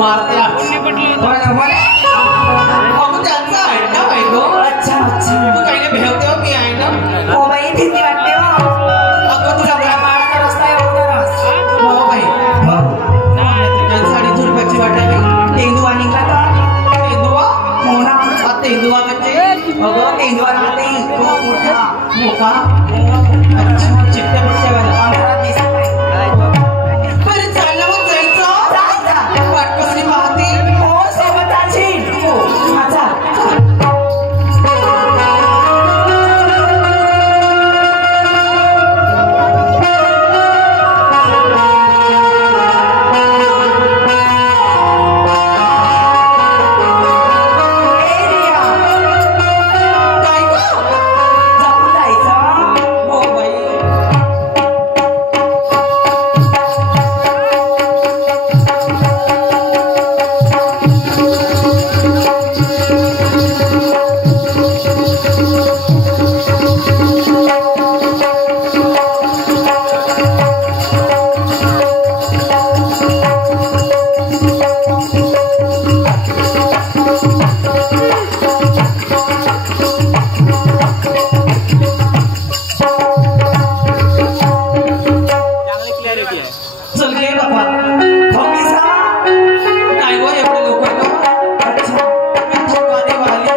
मारते त्यांचा आहे ना बाई तो. अच्छा अच्छा तू काही नाही भेवते हो मी आहे ना. हो बाई भीती वाटते हो. अगं तुझा मारता रस्ता एवढाच. हो बाई साडी रुपयाची वाटायला तेंदुआ निघला का? तेंदुआ हो ना. तेंदुआ म्हणजे अगं तेंदुआ राहते मोठा मोठा अच्छा चिट्ट्या पट्ट्यावाला अंधारात दिसत नाही. बरं चाललं मग जायचं वाट कसली पाहते. हो सोबत जाशील. हो हा चाल. काय गं? जपून जायचं. हो बाई चल गे बाबा. थोडीसा. नाही गो एवढे लोक अच्छा. थोडे वाले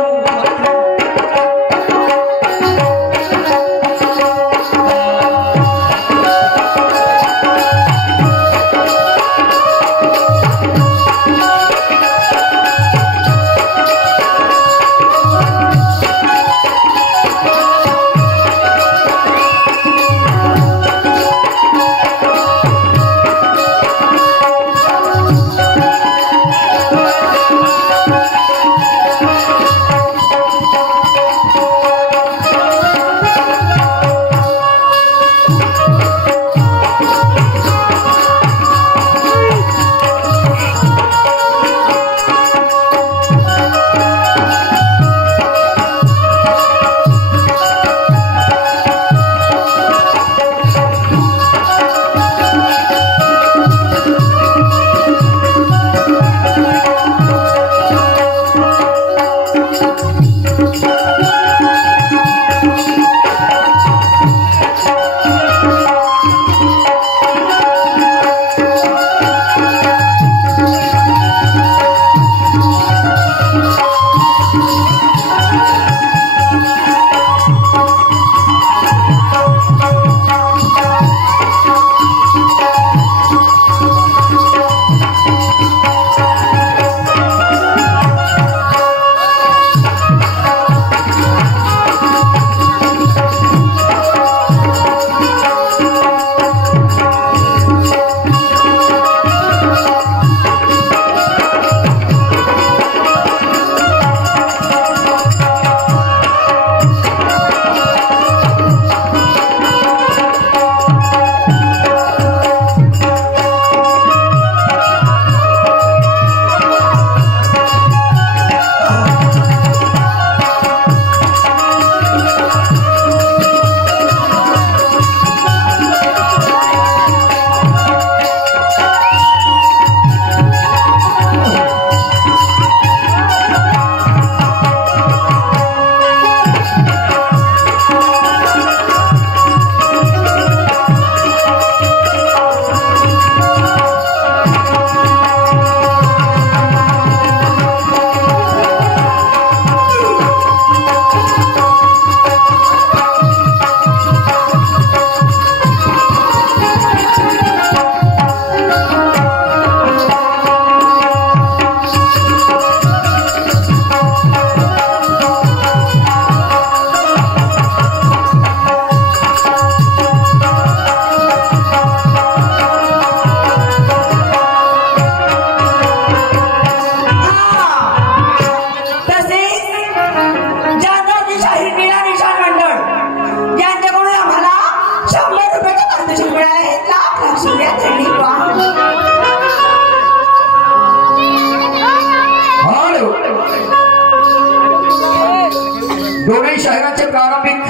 दोन्ही शहराचे प्रारंभिक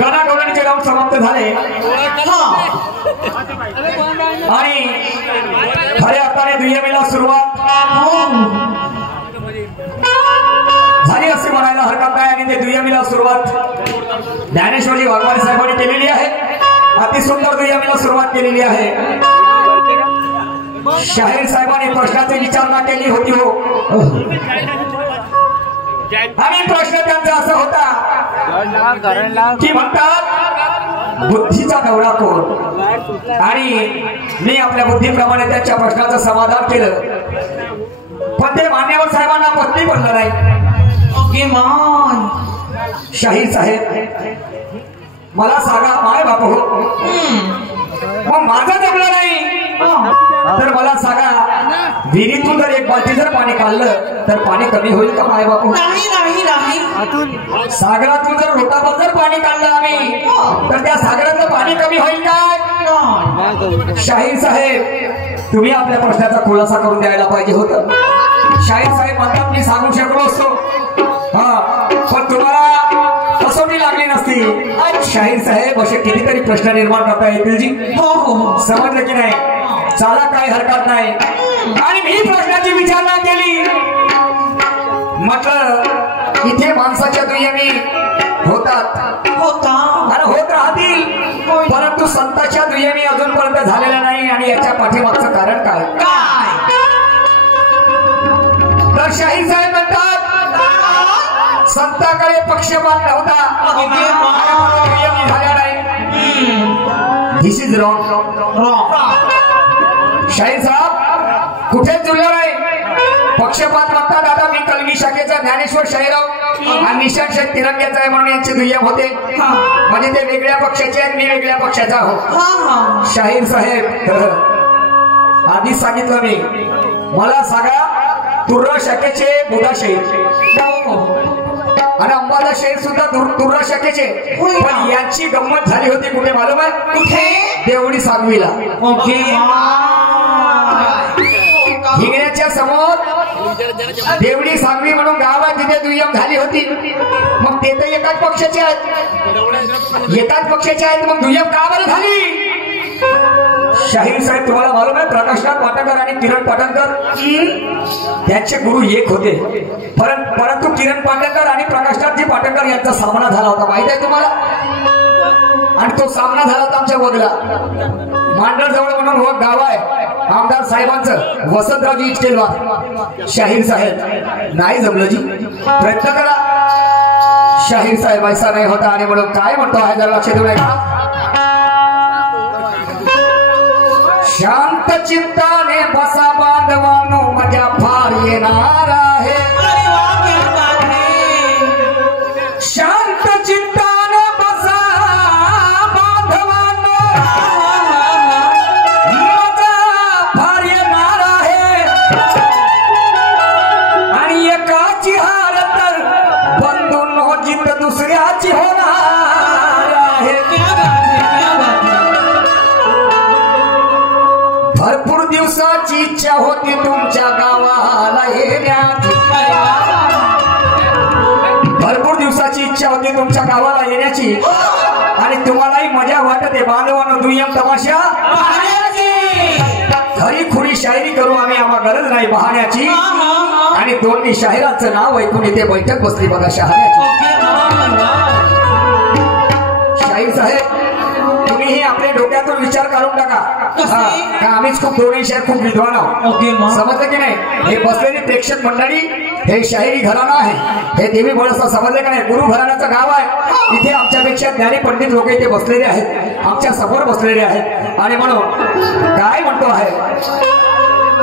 गणागोळणीचे काम समाप्त झाले आणि खऱ्या अर्थाने दुय्यमीला सुरुवात झाली असे म्हणायला हरकत नाही आणि ते दुय्यमीला सुरुवात ज्ञानेश्वरी वाघमारे साहेबांनी केलेली आहे. अतिसुंदर दुय्यमीला सुरुवात केलेली आहे. शाहीर साहेबांनी प्रश्नाची विचारणा केली होती हो. आणि प्रश्न त्यांचा असा होता की म्हणतात बुद्धीचा नवरा कोण, आणि मी आपल्या बुद्धीप्रमाणे त्यांच्या प्रश्नाचं समाधान केलं, पण ते मान्यवर साहेबांना पत्नी पडलं नाही. ओके मान शाहीर साहेब मला सांगा माय बाप हो, मग माझं जमलं नाही तर मला सांगा विहिरीतून जर एक बालटी जर पाणी काढलं तर पाणी कमी होईल का माय बापू? नाही नाही नाही. सागरातून जर रोटाभर जर पाणी काढलं आम्ही तर त्या सागरातलं पाणी कमी होईल काय? शाहीर साहेब तुम्ही आपल्या प्रश्नाचा खुलासा करून द्यायला पाहिजे होतं. शाहीर साहेब म्हणतात मी सांगू शकलो असतो, हा, पण तुम्हाला कसोटी लागली नसती. शाहीर साहेब असे कितीतरी प्रश्न निर्माण करता येतील जी. हो हो समजलं की नाही? चाला काही हरकत नाही. आणि मी प्रश्नाची विचारणा केली, म्हटलं इथे माणसाच्या दुय्यमी होतात होता आणि होत राहतील, परंतु संतांच्या दुय्यमी अजूनपर्यंत झालेल्या नाही. आणि याच्या पाठीमागचं कारण काय? काय? तर शाहीर साहेब म्हणतात संतांकडे पक्षपात नव्हता, दुय्यमी झाल्या नाही. दिस इज रॉंग. शाहीर साहेब कुठेच जुळलं नाही. पक्षपात म्हणतात आता मी कलगी शाखेचा ज्ञानेश्वर शाहीरराव आणि निशांत शेठ तिरंग्याचा आहे म्हणून यांचे दुय्यम होते, म्हणजे ते वेगळ्या पक्षाचे आहेत, मी वेगळ्या पक्षाचा आहो. शाहीर साहेब आधीच सांगितलं मी, मला सांगा तुर्र शाखेचे बुधा शाहीर आणि अंबादा शाहीर सुद्धा तुर्र शाखेचे, पण यांची गंमत झाली होती कुठे मालूम आहे? कुठे? देवडी सांगवीला. ओके हिंगण्याच्या समोर देवडी सांगवी म्हणून गाव आहे, तिथे दुय्यम झाली होती. मग ते तर एकाच पक्षाचे आहेत, एकाच पक्षाचे आहेत, मग दुय्यम का बरं झाली? शाहीर साहेब तुम्हाला मालूम आहे प्रकाशनाथ पाटणकर आणि किरण पाटणकर त्यांचे गुरु एक होते, परंतु किरण पाटणकर आणि प्रकाशनाथजी पाटणकर यांचा सामना झाला होता, माहित आहे तुम्हाला? आणि तो सामना झाला होता आमच्या वगला मांडर जवळ म्हणून वग गाव आहे, आमदार साहेबांचं वसंतरावजी इचकेलवार. शाहीर साहेब नाही जमलं जी, प्रयत्न करा. शाहीर साहेब ऐसा नाही होता. आणि म्हणून काय म्हणतो आहे जरा लक्ष देऊ नका. शांत चित्ताने बसा बांधवानो मजा फार येणार आहे. शांत चित्ताने बसा बांधवानो मजा फार येणार आहे. आणि एकाची हार तर बंधूंनो जित दुसऱ्याची होणार आहे. भरपूर दिवसाची इच्छा होती तुमच्या गावाला येण्याची, भरपूर दिवसाची इच्छा होती तुमच्या गावाला येण्याची, आणि तुम्हालाही मजा वाटते बांधवांनो दुय्यम तमाशा खरी खुरी शायरी करू आम्ही, आम्हाला गरज नाही बहाण्याची. आणि दोन्ही शाहिरांचं नाव ऐकून इथे बैठक बसली बघा शहाण्याची. शाहीर साहेब तुम्हीही आपल्या डोक्यातून विचार करून टाका, आम्हीच खूप दोन्ही शाहीर खूप विद्वान आहोत, समजलं की नाही? हे बसलेली प्रेक्षक मंडळी हे शाहिरी घराणा आहे, हे देवी बळसा, समजले का नाही? गुरु घराण्याचं गाव आहे. इथे आमच्यापेक्षा ज्ञानी पंडित लोक इथे बसलेले आहेत, आमच्या समोर बसलेले आहेत. आणि म्हणून काय म्हणतो आहे,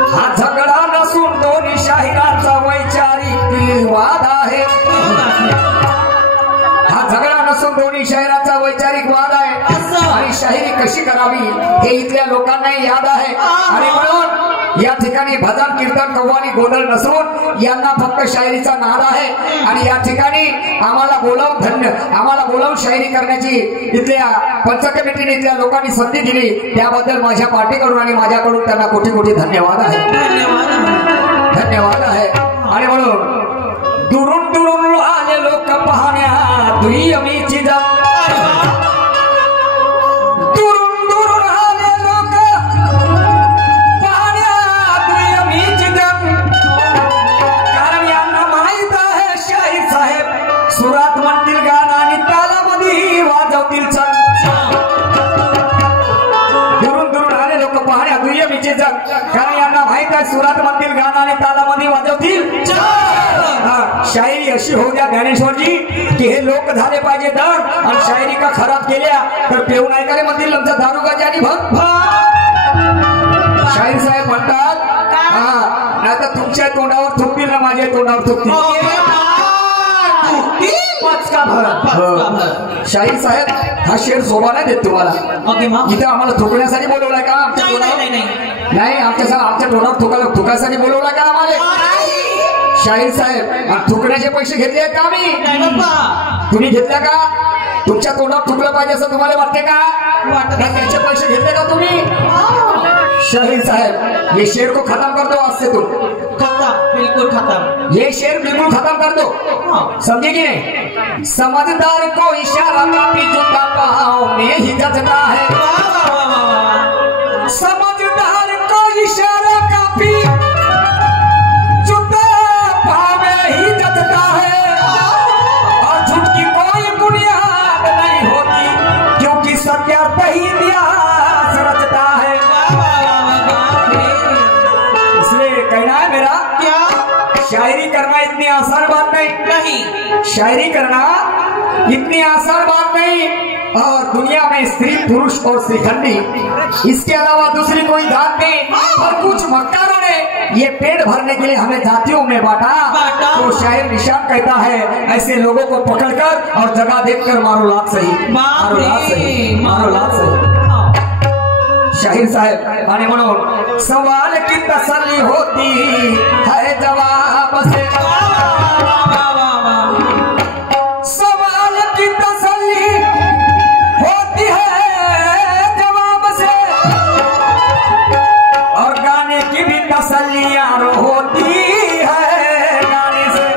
हा झगडा नसून दोन्ही शाहिरांचा वैचारिक वाद आहे. हा झगडा नसून दोन्ही शाहिरांचा वैचारिक वाद आहे. आणि शाहिरी कशी करावी हे इथल्या लोकांनाही याद आहे. आणि म्हणून या ठिकाणी भजन कीर्तन कव्वाली गोंधळ नसून यांना फक्त शायरीचा नाद आहे. आणि या ठिकाणी आम्हाला बोलावून शायरी करण्याची इथल्या पंच कमिटीने इथल्या लोकांनी संधी दिली, त्याबद्दल माझ्या पार्टीकडून आणि माझ्याकडून त्यांना कोटी कोटी धन्यवाद आहे, धन्यवाद आहे. आणि म्हणून दुरून दुरून आले लोक पाहण्या दुय्यमीची जात, दुरून दुरून आले लोक पाहण्या त्यांचे जग, कारण यांना माहित आहे सुरात म्हणतील गाणं आणि तालामध्ये वाजवतील शायरी अशी होऊ द्या ज्ञानेश्वरजी की हे लोक झाले पाहिजे दर, आणि शायरी का खराब केल्या तर पेऊन ऐकायला म्हणतील आमचा दारू गाजी आणि भग शाहीर साहेब म्हणतात नाही तर तुमच्या तोंडावर थुकतील ना माझ्या तोंडावर थुकतील शाहीर साहेब हा शेर शोभा नाही देत तुम्हाला इथे आम्हाला थुकण्यासाठी बोलवलाय का आमच्या तोंडावर नाही आमच्या तोंडावर थुकायसाठी बोलवलाय का आम्हाला शाहीर साहेब थुकण्याचे पैसे घेतले आहेत का आम्ही तुम्ही घेतल्या का तुमच्या तोंडावर थुकलं पाहिजे असं तुम्हाला वाटते का त्याचे पैसे घेतले का तुम्ही शाहीर साहब ये शेर को खत्म कर दो आज से तुम बिल्कुल खत्म ये शेर बिल्कुल खत्म कर दो समझे कि नहीं समझदार को इशारा काफी जूता पाँव में ही जचता है समझदार को इशारा काफी जूता पाँव में ही जचता है और झूठ की कोई बुनियाद नहीं होती क्योंकि सत्यार्थ ही इतिहास रचता है कहना है मेरा क्या शायरी करना इतनी आसान बात नहीं शायरी करना इतनी आसान बात नहीं और दुनिया में स्त्री पुरुष और श्रीखंडी इसके अलावा दूसरी कोई जात नहीं और कुछ मक्कारों ने ये पेट भरने के लिए हमें जातियों में बांटा तो शायर निशान कहता है ऐसे लोगों को पकड़कर और जगह देखकर मारो लात सही मारो लात सही मारो लात सही शाहीर साहब आणि म्हणून सवाल की तसल्ली होती है जवाब से सवाल की तसल्ली होती है जवाब से और गाने की भी तसल्लियां होती है गाने से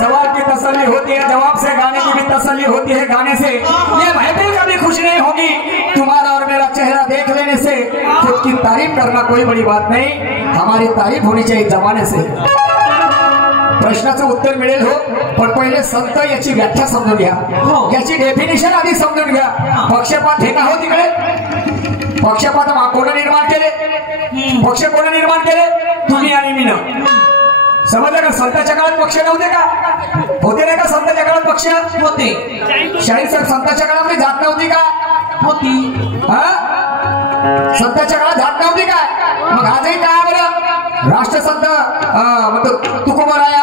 सवाल की तसल्ली होती है जवाब से गाने की भी तसल्ली होती है गाने से ये महफिल कभी खुश नहीं होगी तुम्हारा और मेरा चेहरा देख लेने से खुद की तारीफ करना कोई बड़ी बात नहीं हमारी तारीफ होनी चाहिए जमाने से प्रश्नाचं उत्तर मिळेल हो पण पहिले संत याची व्याख्या समजून घ्या याची डेफिनेशन आधी समजून घ्या पक्षपात हे का हो तिकडे पक्षपात कोण निर्माण केले पक्ष कोण निर्माण केले तुम्ही आणि मी ना समजलं का संतांच्या काळात पक्ष नव्हते का होते नाही का संतांच्या काळात पक्ष होते शाहीर साहेब संतांच्या काळामध्ये जात नव्हती का होती संतांच्या काळात जात नव्हती काय मग आजही काय बरं राष्ट्रसंत तुकोबराया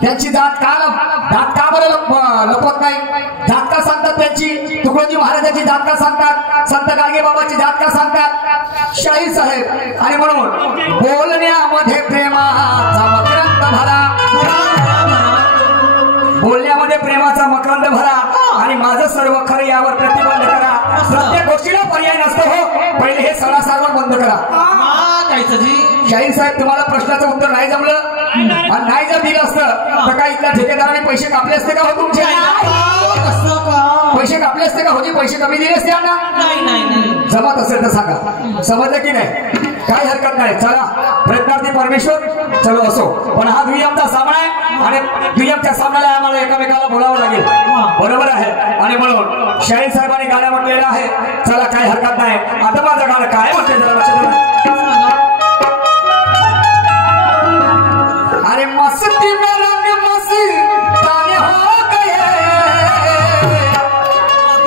त्यांची जात का बरं लपवत नाही जात का सांगतात त्यांची तुकडोजी महाराजांची जात का सांगतात संत गाडगे बाबाची जात का सांगतात शाहीर साहेब आणि म्हणून बोलण्यामध्ये प्रेमाचा मकरंद भरा बोलण्यामध्ये प्रेमाचा मकरंद भरा आणि माझं सर्व खरं यावर प्रतिबंध करा प्रत्येक गोष्टीला पर्याय नसतो हो पहिले हे सणासारवर बंद करा शाहीर साहेब तुम्हाला प्रश्नाचं उत्तर नाही जमलं आणि नाही जर दिलं असतं तर काय इथल्या ठेकेदाराने पैसे कापले असते का हो तुमचे पैसे कापले असते का होती पैसे कमी दिले असते ना जमत असेल तर सांगा समजलं की नाही काही हरकत नाही चला प्रयत्नार्थी परमेश्वर चलो असो पण हा दुय्यमचा सामना आहे आणि दुय्यमच्या सामन्याला आम्हाला एकमेकाला बोलावं लागेल बरोबर आहे आणि म्हणून शाहीर साहेबांनी गाणं म्हटलेलं आहे चला काही हरकत नाही आता माझं गाणं काय म्हटलं जरा लक्षात अरे मस्ती में रंग मस्ताने हो गए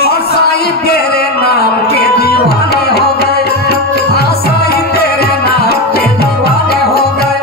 और साईं तेरे नाम के दीवाने हो गए हाँ साईं तेरे नाम के दीवाने हो गए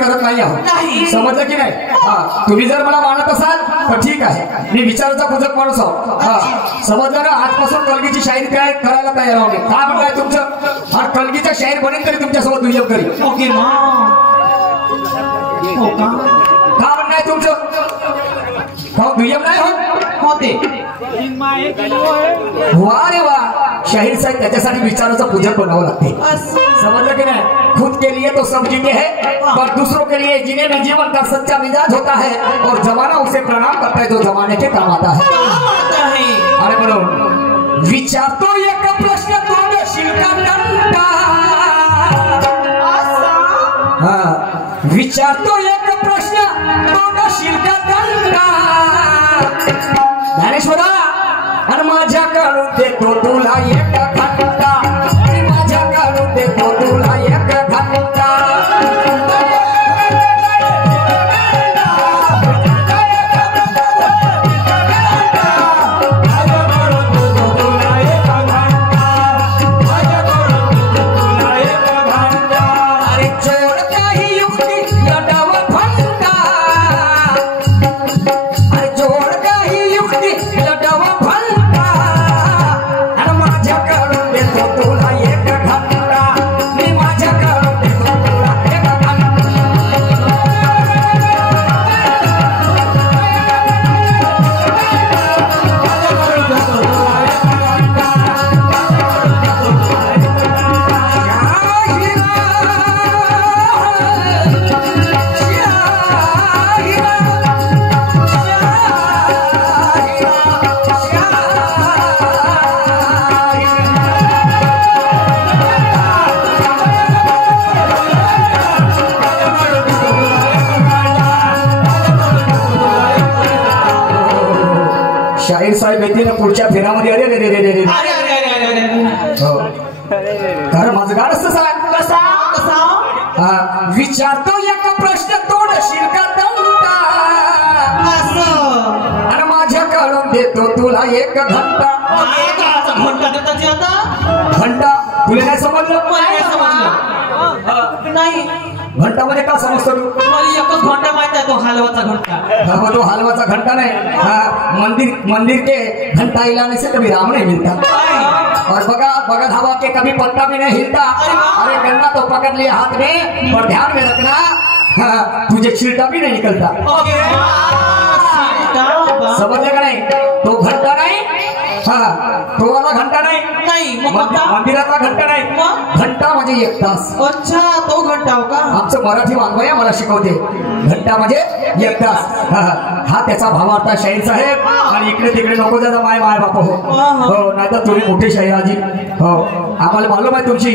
करत नाही आहोत. नाही. समजलं की नाही? हा, तुम्ही जर मला मानत असाल तर ठीक आहे, मी विचाराचा पूजक माणूस आहो. हा, समजलं ना? आजपासून कलगीची शाहीर काय करायला तयार आहोत. काय म्हणताय तुमचं? हा, कलगीचा शाहीर बनेल तरी तुमच्यासोबत दुय्यम करी. ओके हो का? का म्हणताय तुमचं? हो, दुय्यम नाही होत होते. वा रे वा, शाहीर साहेब त्याच्यासाठी विचाराचं पूजक बनावं लागते. समझ के ना? खुद के लिए तो सब जीते हैं, पर दूसरों के लिए जीने में जीवन का सच्चा मिजाज होता है और जमाना उसे प्रणाम करता है जो जमाने के काम आता है. अरे बोलो, विचारतो एक प्रश्न तोडशील का दंडा. हा, विचारतो एक प्रश्न तोडशील का दंडा. ज्ञानेश्वरा, आणि माझ्याकडून देतो तुला एक घंटा, माझ्याकडून देतो तुला एक घंटा. अरे जोड काही युक्ती लढाव फंटा, अरे जोड काही युक्ती लढाव फंटा. आणि माझ्याकडून देतो तुला एक घंटा, मी माझ्याकडून देतो तुला एक घंटा. शाहीर साहेब येते ना पुढच्या फेरामध्ये. अरे रे रे रे रे रे. हो, खरं माझं गाड असतं साला. हा, विचारतो एक प्रश्न तोडशील का दंडा, आणि माझ्याकडून देतो तुला एक घंटा. घंटा तुला काय समजलं? नाही, घंटा म्हणजे का समजतो तू? मला एकच घंटा माहित आहे, तो हलवाचा घंटा. हाँ, तो हलवाचा घंटा नहीं. हाँ, मंदिर के घंटा हिलाने से कभी राम नहीं मिलता. और बगा धावा के कभी पत्ता भी नहीं हिलता. अरे गन्ना तो पकड़ लिया हाथ में, पर ध्यान में रखना, हाँ, तुझे छिलटा भी नहीं निकलता. समझलेगा नहीं? तो घंटा नहीं, हाँ, तो वाला घंटा नहीं. मंदिराचा घंटा नाही, घंटा म्हणजे एक तास. अच्छा, तो घंटा हो का? आमचं मराठी वाङ्मय मला शिकवते. घंटा म्हणजे एक तास. हा त्याचा भावार्थ शाहीर साहेब. आणि इकडे तिकडे नको जाता माय बाप हो. हो, नाही तर तुम्ही मोठे शाहीराजी. हो, आम्हाला मालूम आहे तुमची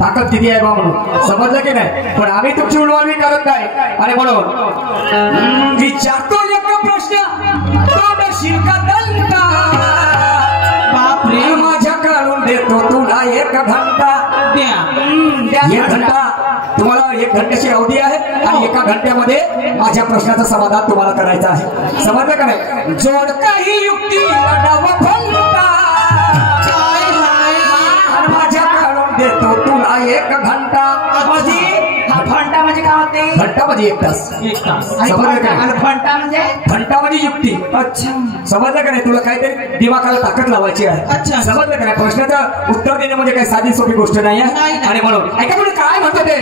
ताकद किती आहे बा म्हणून. समजलं की नाही? पण आम्ही तुमची उडवाळी करत नाही. आणि म्हणून विचारतो एक प्रश्न तोडशील का दंडा. बापरे, माझ्याकडून देतो तुला एक घंटा. एक घंटा तुम्हाला, एक घंट्याची अवधी आहे आणि एका घंट्यामध्ये माझ्या प्रश्नाचं समाधान तुम्हाला करायचं आहे. समजलं का नाही? जोड काही युक्ती लढाव फंटा, आणि माझ्याकडून देतो तुला एक घंटा. घंटा म्हणजे काय होते? घंटा म्हणजे एक तास. समजलं का नाही? घंटा म्हणजे घंटा म्हणजे युक्ती. अच्छा, समजलं का नाही? तुला काहीतरी दिमागाला ताकद लावायची आहे. अच्छा, समजलं का नाही? प्रश्नाचं उत्तर देणं म्हणजे काही साधी सोपी गोष्ट नाही आहे. आणि म्हणून ऐका, म्हणजे काय म्हणतो ते?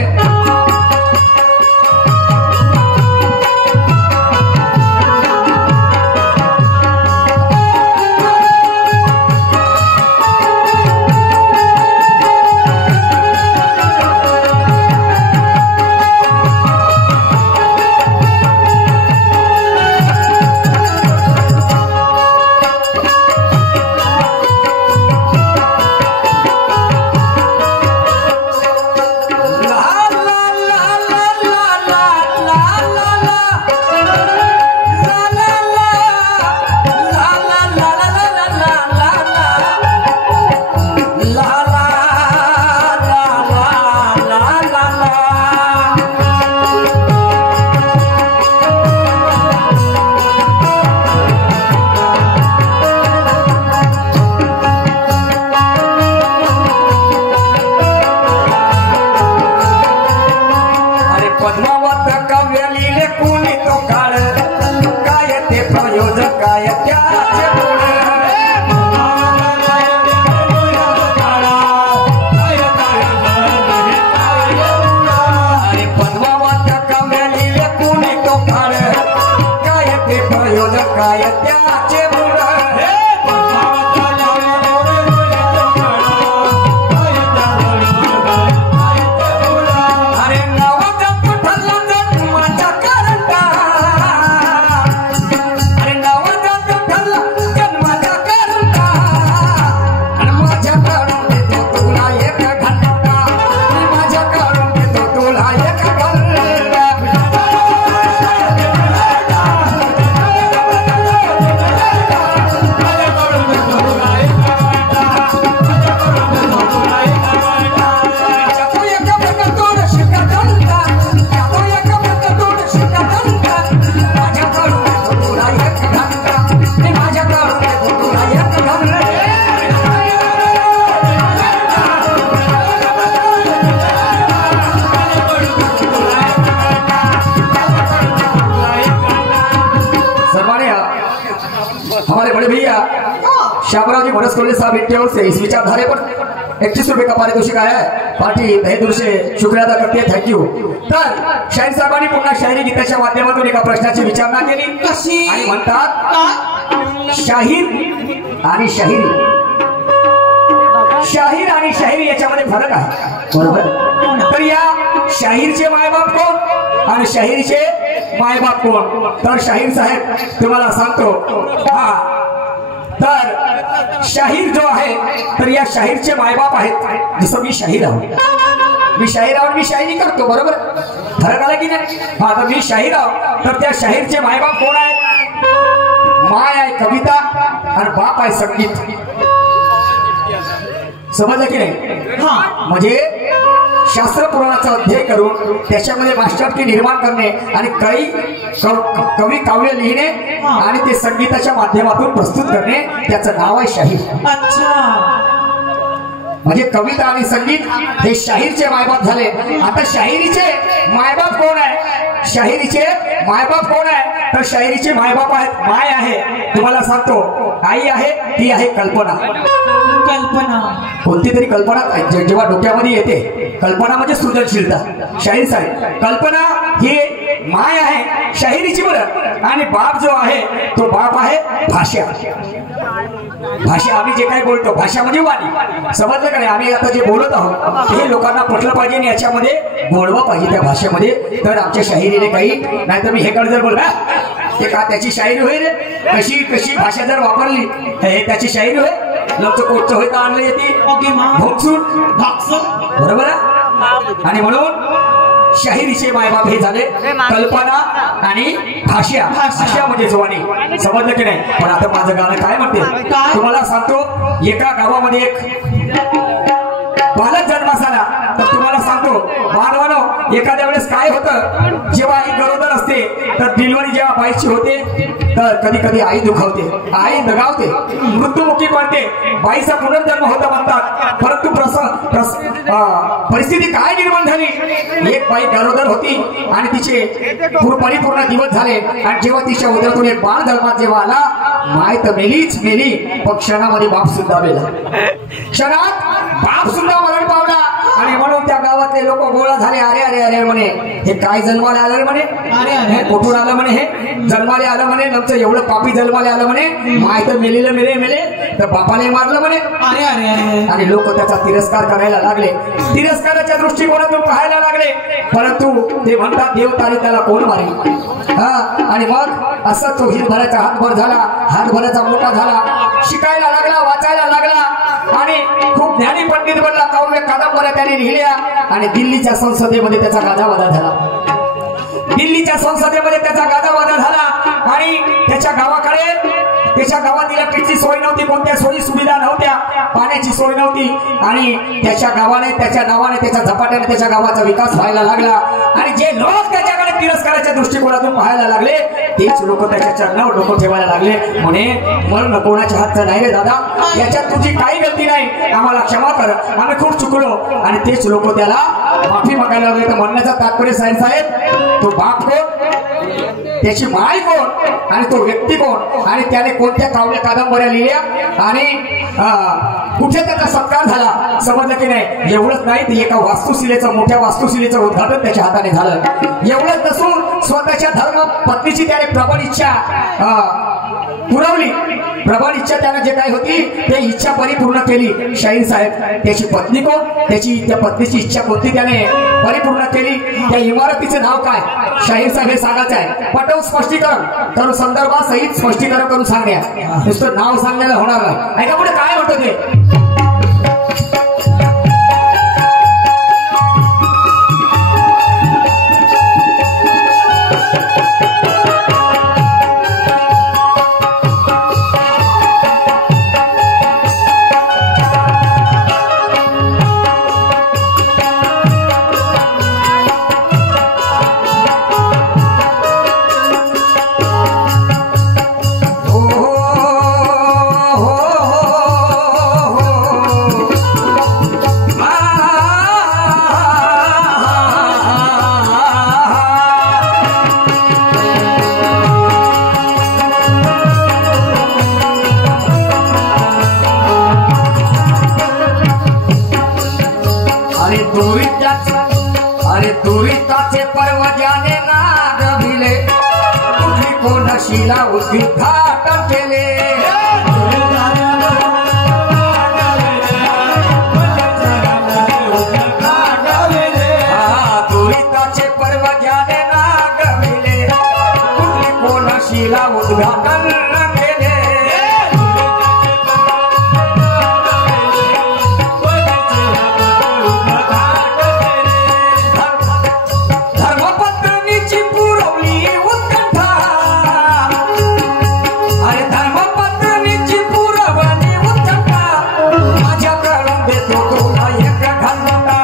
ला ला जी मनोज कोल्हे साहब इट्टे से इस विचारधारे पर 31 रुपये का पारितोषिक आया है. पार्टी तहे दूर से शुक्रिया अदा करते हैं. थँक्यू. तर शाहीर साहेबांनी पुन्हा शाहिरी गीताच्या माध्यमातून एका प्रश्नाची विचारणा केली. कशी? आणि म्हणतात शाहीर आणि शाहिरी, शाहीर आणि शाहिरी याच्यामध्ये फरक आहे. बरोबर. तर या शाहीरचे मायबाप कोण आणि शाहिरीचे मायबाप कोण? तर शाहीर साहेब तुम्हाला सांगतो. हा, तर शाहीर जो आहे तर या शाहीरचे मायबाप आहेत. जसं मी शाहीर आहोत, मी शाहीर आहोत, मी शाहिरी करतो. बरोबर. फरक आला की नाही? हा, तर मी शाहीर आहोत तर त्या शाहीरचे मायबाप कोण आहेत? माय आहे कविता आणि बाप आहे संगीत. समजलं की नाही? हा, म्हणजे शास्त्र पुराणाचा अध्ययन करून त्याच्यामध्ये मास्टरकी निर्माण करणे आणि काही कवी काव्य लिहिणे आणि ते संगीताच्या माध्यमातून प्रस्तुत करणे, त्याचं नाव आहे शाहीर. अच्छा. म्हणजे कविता आणि संगीत हे शाहीरचे मायबाप झाले. आता शाहिरीचे मायबाप कोण आहे? शाहिरीचे मायबाप कोण आहे? तर शाहिरीचे मायबाप आहेत. माय आहे, तुम्हाला सांगतो, आई आहे, ती आहे कल्पना. कल्पना कोणती तरी कल्पना जेव्हा डोक्यामध्ये येते, कल्पना म्हणजे सृजनशीलता. शाहीर साहेब कल्पना ही माय आहे शाहिरीची. बरं. आणि बाप जो आहे तो बाप आहे भाषा. भाषा आम्ही जे काही बोलतो, भाषा म्हणजे वाणी. समजलं का नाही? आम्ही आता जे बोलत आहोत हे लोकांना पटलं पाहिजे आणि याच्यामध्ये बोलवं पाहिजे त्या भाषेमध्ये, तर आमच्या शाहिरीने काही नाही. तर मी हे जर बोलला ते का त्याची शायरी होईल? कशी कशी भाषा जर वापरली हे त्याची शायरी होईल. लवचं कोटचं होय तर आणलं येते भोगसून भागसून. बरोबर आहे. आणि म्हणून शाहिरीचे मायबाप हे झाले कल्पना आणि भाषा. भाषा म्हणजे जवानी. समजलं की नाही? पण आता माझं गाणं काय म्हणते तुम्हाला सांगतो. एका गावामध्ये एक बालक जन्मास आला. तर तुम्हाला सांगतो मानवानो, एखाद्या वेळेस काय होतं, जेव्हा आई गरोदर असते तर डिलिव्हरी जेव्हा बाईची होते तर कधी कधी आई दुखावते, आई दगावते, मृत्युमुखी पडते, बाईचा पुनर्जन्म होता म्हणतात. परंतु परिस्थिती काय निर्माण झाली? एक बाई गरोदर होती आणि तिचे परिपूर्ण दिवस झाले आणि जेव्हा तिच्या उदरातून एक बाळ जन्मात जेव्हा आला, माय तर मेलीच मेली, पण क्षणामध्ये बाप सुद्धा मेला. क्षणात बाप सुद्धा मरण पावला. आणि म्हणून त्या गावातले लोक गोळा झाले. अरे अरे अरे म्हणे, हे काय जन्माला आलं म्हणे? अरे कुठून आलं म्हणे? हे जन्माला आलं म्हणे. नंतर एवढं पापी जन्माला आलं म्हणे. माय तर मेलेलं मेले मेले तर बापाने मारलं म्हणे. अरे अरे. आणि लोक त्याचा तिरस्कार करायला लागले, तिरस्काराच्या दृष्टिकोनातून पाहायला लागले. परंतु ते म्हणतात देव तारी त्याला कोण मारेल. हा, आणि मग असं तो हिरभराचा हातभर झाला, हातभराचा मोठा झाला, शिकायला लागला, वाचायला लागला आणि खूप ज्ञानी पंडित बनला. काव्य कादंबऱ्या त्याने लिहिल्या आणि दिल्लीच्या संसदेमध्ये त्याचा गाजावाजा झाला. दिल्लीच्या संसदेमध्ये त्याचा गाजावाजा झाला आणि त्याच्या गावात इलेक्ट्रिकची सोय नव्हती, कोणत्या सोयी सुविधा नव्हत्या, पाण्याची सोय नव्हती. आणि त्याच्या नावाने त्याच्या झपाट्याने त्याच्या गावाचा विकास व्हायला लागला. आणि जे लोक त्याच्याकडे तिरस्काराच्या दृष्टिकोनातून पाहायला लागले तेच लोक त्याच्या चरणावर डोकं ठेवायला लागले. म्हणे मग कोणाच्या हातचं नाही रे दादा, याच्यात तुझी काही गलती नाही, आम्हाला क्षमा कर, आम्ही खूप चुकलो. आणि तेच लोक त्याला माफी मागायला लागले. तर म्हणण्याचा तात्पर्य साहेब, तो बाप कोण, त्याची माय कोण आणि तो व्यक्ती कोण आणि त्याने कोणत्या काव्य कादंबऱ्या लिहिल्या आणि कुठे त्याचा सत्कार झाला. समजलं की नाही? एवढंच नाही, ते एका वास्तुशिलेचं, मोठ्या वास्तुशिलेचं उद्घाटन त्याच्या हाताने झालं. एवढंच नसून स्वतःच्या धर्म पत्नीची त्याने प्रबळ इच्छा पुरवली. प्रबळ इच्छा त्याने जे काही होती ते इच्छा परिपूर्ण केली. शाहीर साहेब त्याची पत्नी कोण, त्या पत्नीची इच्छा कोणती त्याने परिपूर्ण केली. त्या इमारतीचं नाव काय शाहीर साहेब हे सांगायचं आहे. पटवून स्पष्टीकरण करून संदर्भासहित स्पष्टीकरण करून सांगण्या, नुसतं नाव सांगण्याला होणार नाही. ऐका पुढे काय म्हणतो ते. हो दुरिताचे पर्व ज्याने नागविले कुठली कोणाशीला उद्घाटन केले दुरिताचे पर्व ज्याने नागविले कुठली कोणाशीला उद्घाटन केले धर्मपत्नीची पुरवली उत्कंठा अरे धर्मपत्नीची पुरवली उत्कंठा माझ्याकडून देतो तुला एक घंटा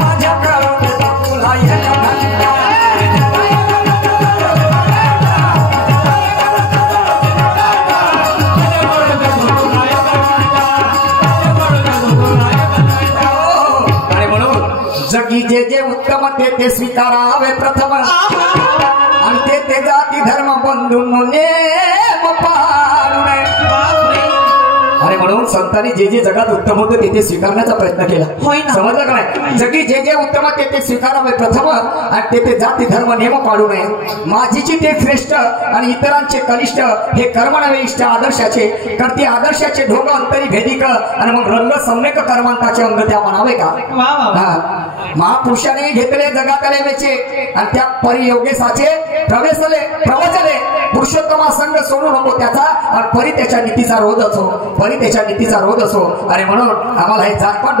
माझ्याकडून देतो तुला एक घंटा जगी जे जे उत्तम ते स्वीकारावे प्रथम आणि ते जाती धर्म बंधून नेम पाळू नये अरे म्हणून संतांनी जे जे जगात उत्तम होतं ते स्वीकारण्याचा प्रयत्न केला समजलं का नाही जगी जे जे उत्तम ते स्वीकारावे प्रथम आणि ते जाती धर्म नियम पाळू नये माझीची ते श्रेष्ठ आणि इतरांचे कनिष्ठ हे कर्मणवे इष्ट आदर्शाचे करते आदर्शाचे ढोग अंतरी भेदिक आणि मग रंग सम्यक कर्मांताचे अंग त्या म्हणावे का महापुरुषाने घेतले जगातले वेचे आणि त्या परियोगेसाचे प्रवेशले प्रवचले पुरुषोत्तमा संघ सोडू नको त्याचा आणि परी त्याच्या नीतीचा रोध असो परी त्याच्या नीतीचा रोध असो आणि म्हणून आम्हाला हे जातपात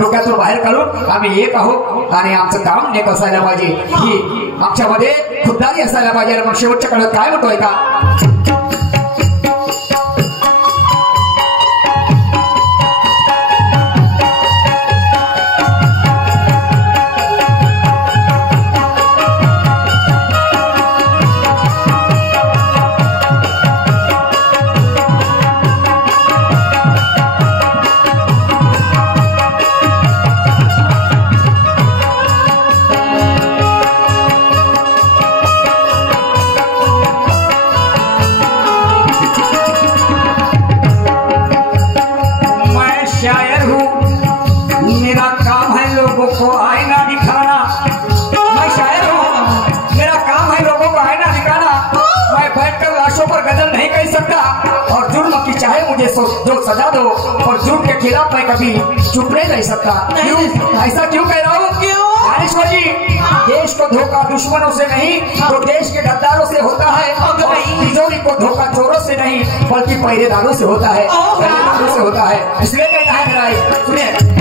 डोक्यातून बाहेर काढून आम्ही एक आहोत आणि आमचं काम एक असायला पाहिजे ही आमच्यामध्ये खुद्दारी असायला पाहिजे आणि मग शेवटच्या काळात काय म्हणतोय का जो सजा दो और झूठ के खिलाफ मैं कभी चुपने नहीं सकता ऐसा क्यों कह रहा हूँ ज्ञानेश्वर जी देश को धोखा दुश्मनों से नहीं तो देश के गद्दारों से होता है तिजोरी को धोखा चोरों से नहीं बल्कि पहरेदारों से होता है पहरेदारों से होता है इसलिए कहना है मेरा सुनिए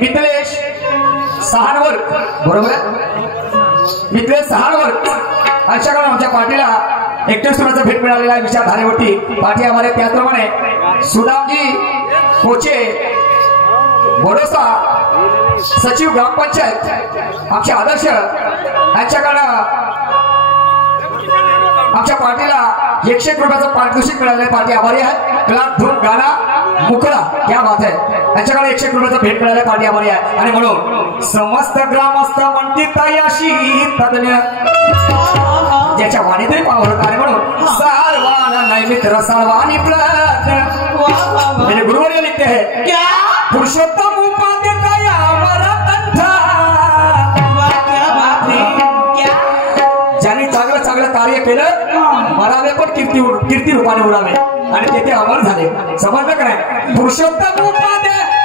मिथिलेश सहानवर बरोबर मिथिलेश सहानवर अशाकडे आमच्या पार्टीला 31 सुराचा भेट मिळालेला आहे विचारधारेवरती पार्टी आम्हाला त्याचप्रमाणे सुदामजी कोचे बोडोसा सचिव ग्रामपंचायत आमचे आदर्श यांच्याकडे आमच्या पार्टीला 101 रुपयाचं पारितोषिक मिळाले पार्टी आभारी आहे क्लास धूम गाना मुकला क्या बात है यांच्याकडे 101 रुपयाचं भेट मिळाले पार्टी आभारी आहे आणि म्हणून समस्त ग्रामस्थ म्हणतात अशी तज्ञ ज्याच्या वाणीतही पावर होता आणि म्हणून सर्वांना नैमित्र सर्वांनी प्रयत्न मेरे गुरुवर्य लिखते हैं क्या पुरुषोत्तम उपाध्याय दया अमरा कंठा ज्यांनी चांगलं चांगलं कार्य केलं मरावे पण कीर्ती रूपाने उडावे आणि तेथे अमर झाले समजलं काय पुरुषोत्तम उपाध्याय